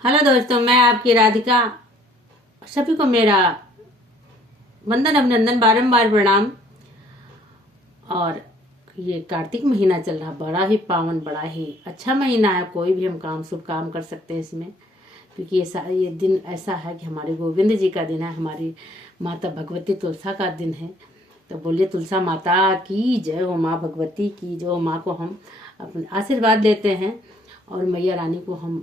Hello दोस्तों, मैं आपकी राधिका। सभी को मेरा वंदन अभिनंदन बारंबार प्रणाम। और ये कार्तिक महीना चल रहा, बड़ा ही पावन, बड़ा ही अच्छा महीना है। कोई भी हम काम, शुभ काम कर सकते हैं इसमें, क्योंकि ये दिन ऐसा है कि हमारे गोविंद जी का दिन है, हमारी माता भगवती तुलसा का दिन है। तो बोलिए तुलसा माता की जय हो, माँ भगवती की जय हो। माँ को हम अपने आशीर्वाद देते हैं और मैया रानी को हम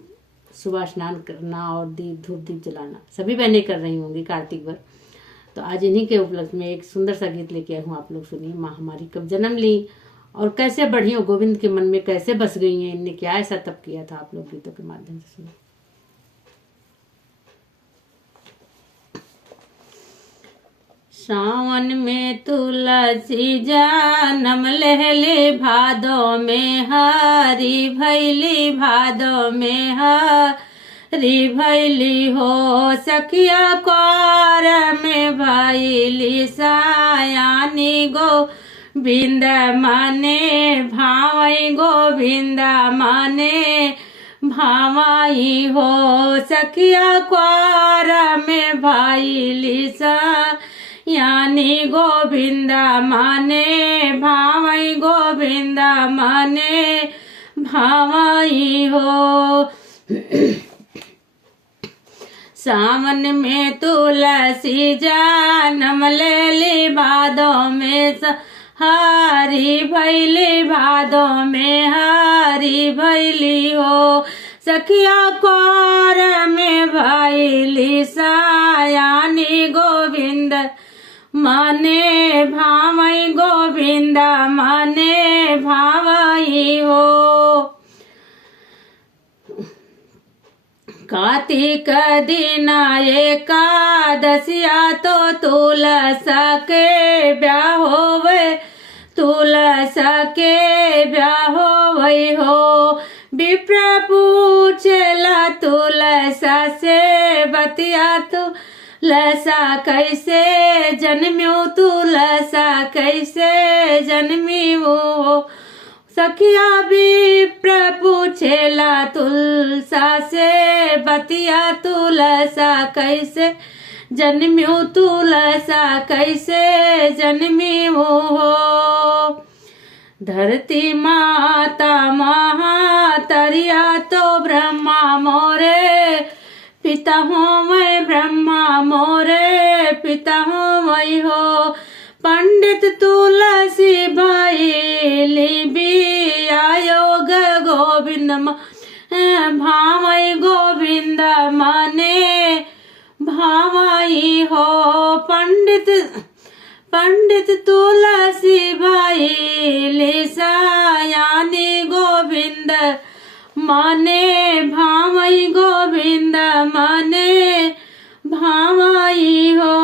सुबह स्नान करना और धूप दीप जलाना सभी बहनें कर रही होंगी कार्तिक भर। तो आज इन्हीं के उपलक्ष्य में एक सुंदर सा गीत लेके आई हूँ। आप लोग सुनिए। माँ हमारी कब जन्म ली और कैसे बढ़ी हो, गोविंद के मन में कैसे बस गई हैं, इनने क्या ऐसा तप किया था। आप लोग गीतों के माध्यम से सुनिए। सावन में तुलसी जानम लहले, भादो में हरी भैली, भादो में हरी भैली हो। सखिया कौर में भैली, सायानी गोविंद माने भावई, गोविंद माने भावाई हो। सखिया कौर में भैली, सा यानी गोविंदा माने भावई, गोविंदा माने भावई हो। सावन में तुलसी जानम लेली, भादो में हरी भैली, भादो में हरी भैली हो। सखिया कौर में भैली, सायानी गोविंद माने भावई, गोविंदा माने भावई हो। कार्तिक दिन एकादशिया तो तुलसा के ब्याह होवे, तुलसा के ब्याह होवे हो। विप्र पूछला तुलसा से बतिया, तुलसा कैसे जन्म्यो, तुलसा कैसे जन्मी हो। सखिया विप्र पूछेला तुलसा से बतिया, तुलसा कैसे जन्म्यो, तुलसा कैसे जन्मी हो। धरती माता महातरिया तो ब्रह्मा मोरे पिता हो, मैं ब्रह्मा मोरे पिता हो वही हो। पंडित तुलसी भैली बिया, योग गोविंद भावई, गोविंद माने भावई हो। पंडित तुलसी भैली, सायानी गोविंद माने भावई, गोविंद माने भावई हो।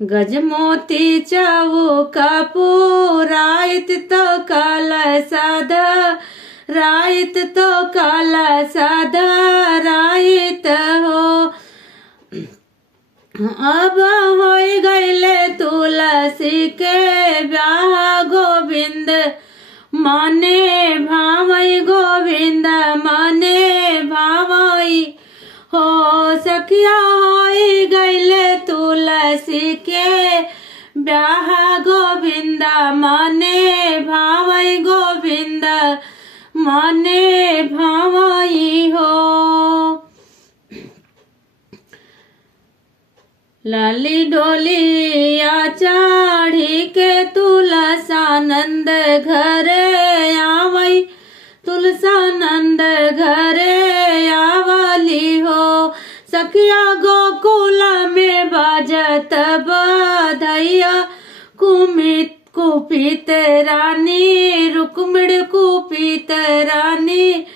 गजमोती चौका पुराइत तो कलशध राइत, तो कलशध राइत हो। अब हो गईले तुलसी के ब्याह, गोविंद माने भावई, गोविंद माने भावई हो। सखिया हो गईले तुलसी के ब्याह, गोविंद माने भावई, गोविंद माने भावई हो। लाली डोलिया चाढ़ी के तुलसानंद घरे आवई, तुलसानंद घरे आवली हो। सखिया गोकुल में बाजत बधैया, कुमित कुपित रानी रुक्मिण, कुपित रानी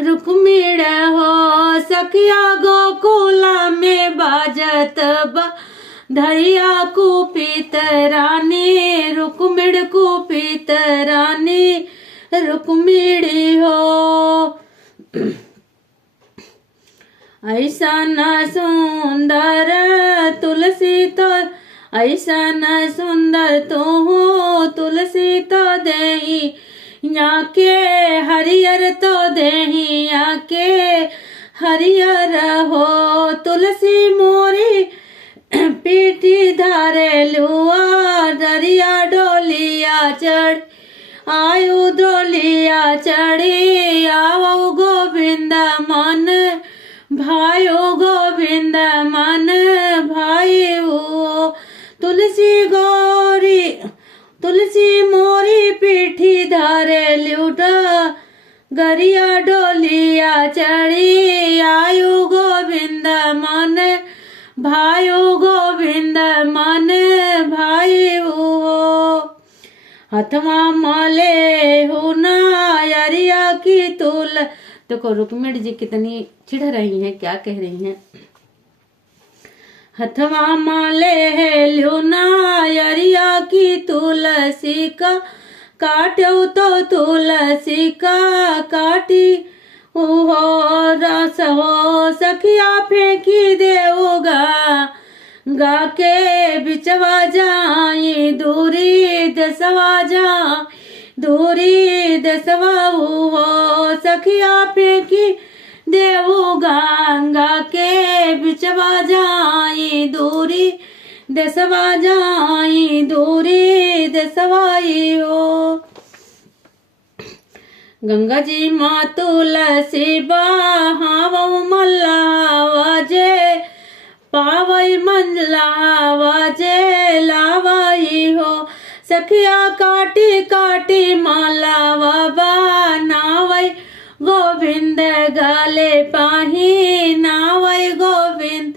रुक्मिण हो। सखिया गोकुल में बाजत बधैया, कुपित रानी रुक्मिण, कुपित रानी रुक्मिणी हो। ऐसा न सुंदर तुलसी तो, ऐसा न सुंदर तू हो तुलसी तो देही यहाँ के हरियर तो देही यहाँ के हरियर हो तुलसी मोरी पीठी धारे लुआ दरिया डोलिया चढ़ आयु डोलिया चढ़ी आओ गोविंद मन भायो गोविंद मन भाई वो तुलसी गौरी तुलसी मोरी पीठी धारे लूटा गरिया डोलिया चढ़ी आयु गोविंद मन भायो गोविंद मन भाई वो हथवा माले हो नायरिया की तुल। देखो रुक्मिणी जी कितनी चिढ़ रही हैं, क्या कह रही हैं। हथवा माले है नायरिया की तुलसी का काटो तो तुलसी का काटी हो रस हो सखिया फेंकी देवोगा गा के बिचवा जाई दूरी दसवा जा दूरी दसवा हो सखिया फेंकी देवो गंगा के बिचवा जाई दूरी दसवा जाई दूरी दसवाई हो। गंगा जी माँ तुलसी बहावो मल्लावा जे पावई मल्लावा जे लावाई हो सखिया काटी काटी मालावा बनावई गोविंद गले पाही नावई गोविंद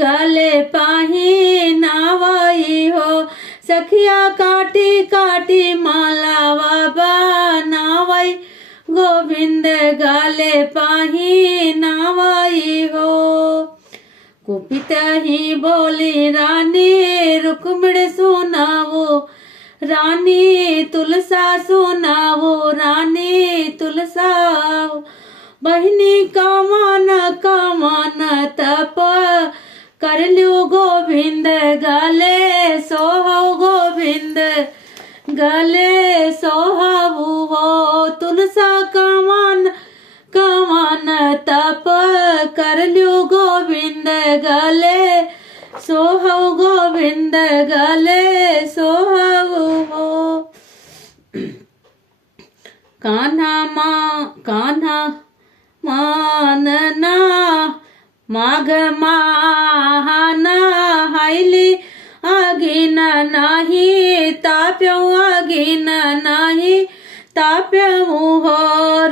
गले पाही नावई हो सखिया काटी काटी मालावा बनावई गोविंद गले पाही नावई हो। कुपित ही बोली रानी रुक्मिणी सुनावो रानी तुलसा सुनावो रानी तुलसा बहिनी कमान तप कर लो गोविंद गले सोहव गोविंद गले सोहव हो तुलसा कमान तप कर लो गोविंद गले सोहव गोविंद गले सोहव हो। कान्हा मानना माघ माहना हाइली आगिन नाही ताप्यो आगिन नाही ताप्यो हो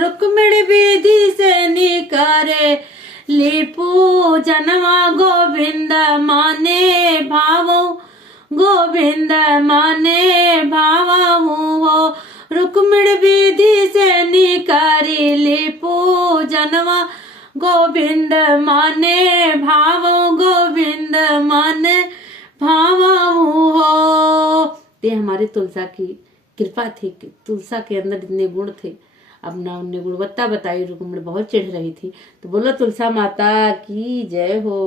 रुक्मिणी विधि से निकारे लिपू जनवा गोविंद माने भावो गोविंद माने भावो हो रुक्मिणी विधि से निकारी लिपू जनवा गोविंद माने भावो गोविंद माने भावो हो। ये हमारी तुलसा की कृपा थी कि तुलसा के अंदर इतने गुण थे। अब ना उन्हें गुणवत्ता बताई रुक्मिणी बहुत चिढ़ रही थी। तो बोलो तुलसा माता की जय हो।